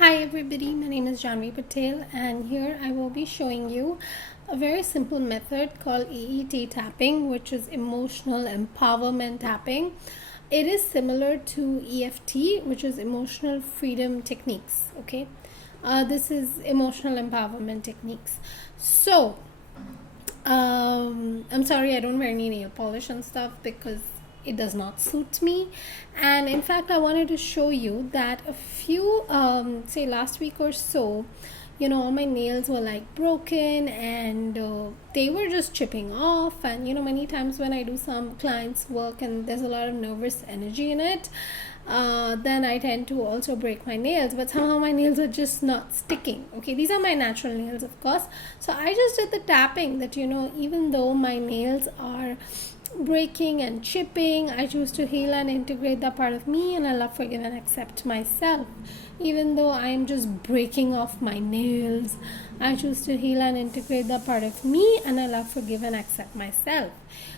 Hi everybody, my name is Jahnavi and here I will be showing you a very simple method called EET Tapping, which is emotional empowerment tapping. It is similar to EFT, which is emotional freedom techniques. Okay, this is emotional empowerment techniques. So I'm sorry I don't wear any nail polish and stuff because it does not suit me. And in fact, I wanted to show you that a few say last week or so, all my nails were like broken and they were just chipping off. And many times when I do some clients work and there's a lot of nervous energy in it, then I tend to also break my nails, but somehow my nails are just not sticking. Okay, these are my natural nails, of course. So I just did the tapping that even though my nails are breaking and chipping, I choose to heal and integrate that part of me, and I love, forgive, and accept myself. Even though I am just breaking off my nails, I choose to heal and integrate that part of me, and I love, forgive, and accept myself.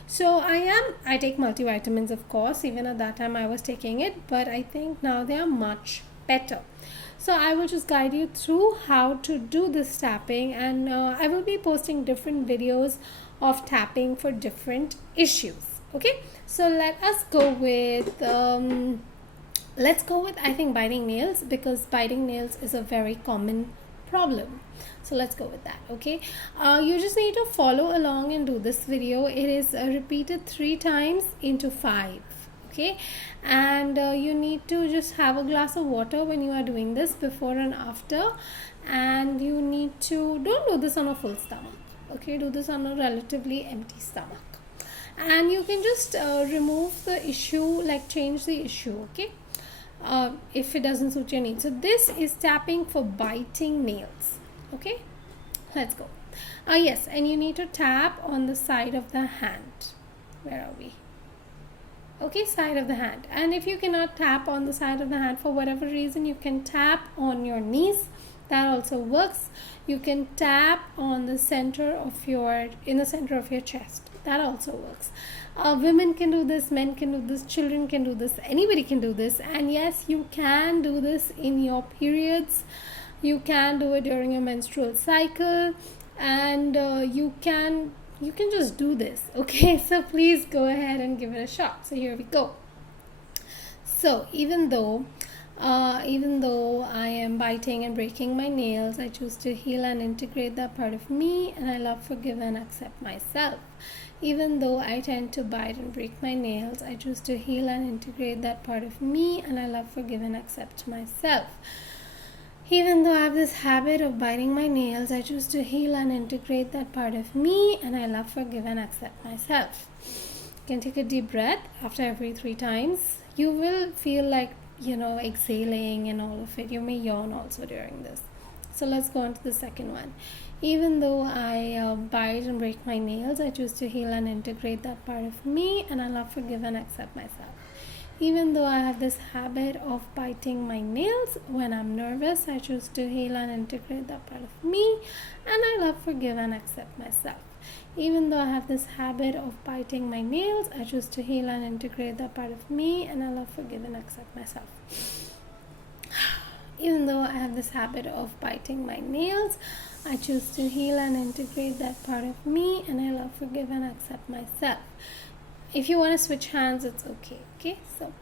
So I take multivitamins, of course. Even at that time I was taking it, but I think now they are much better. So I will just guide you through how to do this tapping, and I will be posting different videos of tapping for different issues. Okay, so let's go with I think biting nails, because biting nails is a very common problem. So let's go with that. Okay, you just need to follow along and do this video. It is repeated 3 times into 5. Okay, and you need to just have a glass of water when you are doing this, before and after. And you need to don't do this on a full stomach. Okay, do this on a relatively empty stomach, and you can just remove the issue, like change the issue. Okay, if it doesn't suit your needs. So this is tapping for biting nails. Okay, let's go. Yes, and you need to tap on the side of the hand. Where are we? Okay, side of the hand. And if you cannot tap on the side of the hand for whatever reason, you can tap on your knees. That also works. You can tap on the center of your chest. That also works. Women can do this, men can do this, children can do this, anybody can do this. And yes, you can do this in your periods. You can do it during your menstrual cycle, and you can just do this. Okay, so please go ahead and give it a shot. So here we go. So even though I am biting and breaking my nails, I choose to heal and integrate that part of me, and I love, forgive, and accept myself. Even though I tend to bite and break my nails, I choose to heal and integrate that part of me, and I love, forgive, and accept myself. Even though I have this habit of biting my nails, I choose to heal and integrate that part of me, and I love, forgive, and accept myself. You can take a deep breath after every 3 times. You will feel like exhaling and all of it. You may yawn also during this. So let's go on to the second one. Even though I bite and break my nails, I choose to heal and integrate that part of me, and I love, forgive, and accept myself. Even though I have this habit of biting my nails when I'm nervous, I choose to heal and integrate that part of me, and I love, forgive, and accept myself. Even though I have this habit of biting my nails, I choose to heal and integrate that part of me, and I love, forgive, and accept myself. Even though I have this habit of biting my nails, I choose to heal and integrate that part of me, and I love, forgive, and accept myself. If you want to switch hands, it's okay. Okay, so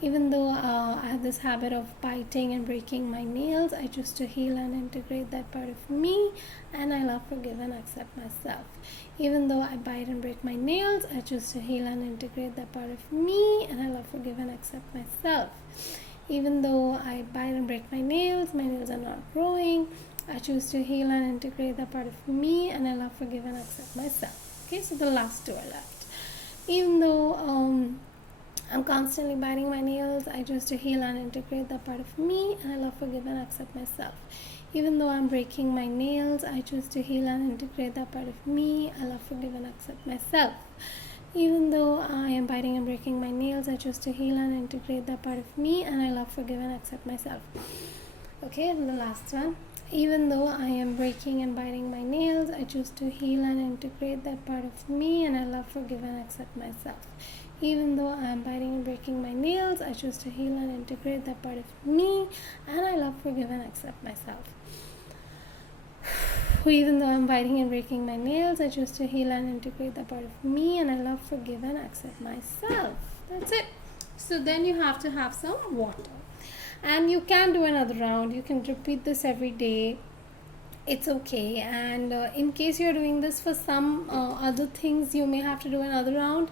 even though I have this habit of biting and breaking my nails, I choose to heal and integrate that part of me, and I love, forgive, and accept myself. Even though I bite and break my nails, I choose to heal and integrate that part of me, and I love, forgive, and accept myself. Even though I bite and break my nails are not growing, I choose to heal and integrate that part of me, and I love, forgive, and accept myself. Okay, so the last 2 are left. Even though I'm constantly biting my nails, I choose to heal and integrate that part of me, and I love, forgive, and accept myself. Even though I'm breaking my nails, I choose to heal and integrate that part of me, I love, forgive, and accept myself. Even though I am biting and breaking my nails, I choose to heal and integrate that part of me, and I love, forgive, and accept myself. Okay, and the last one. Even though I am breaking and biting my nails, I choose to heal and integrate that part of me, and I love, forgive, and accept myself. Even though I am biting and breaking my nails, I choose to heal and integrate that part of me, and I love, forgive, and accept myself. Even though I'm biting and breaking my nails, I choose to heal and integrate that part of me, and I love, forgive, and accept myself. That's it. So then you have to have some water. And you can do another round. You can repeat this every day. It's okay. And in case you're doing this for some other things, you may have to do another round.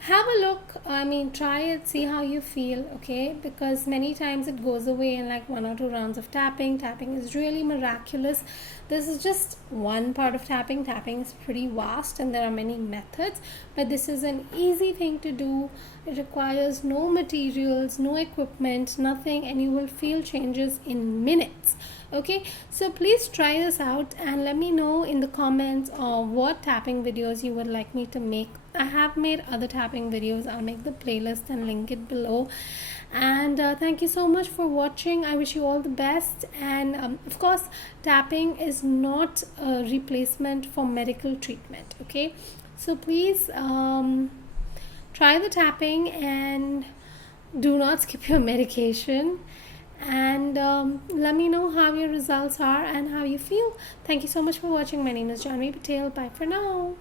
Have a look, try it, see how you feel, okay? Because many times it goes away in like 1 or 2 rounds of tapping. Tapping is really miraculous. This is just one part of tapping. Tapping is pretty vast and there are many methods, but this is an easy thing to do. It requires no materials, no equipment, nothing, and you will feel changes in minutes. Okay, so please try this out and let me know in the comments what tapping videos you would like me to make. I have made other tapping videos. I'll make the playlist and link it below. And thank you so much for watching. I wish you all the best. And of course, tapping is not a replacement for medical treatment. Okay, so please try the tapping and do not skip your medication. And let me know how your results are and how you feel. Thank you so much for watching. My name is Jahnavi. Bye for now.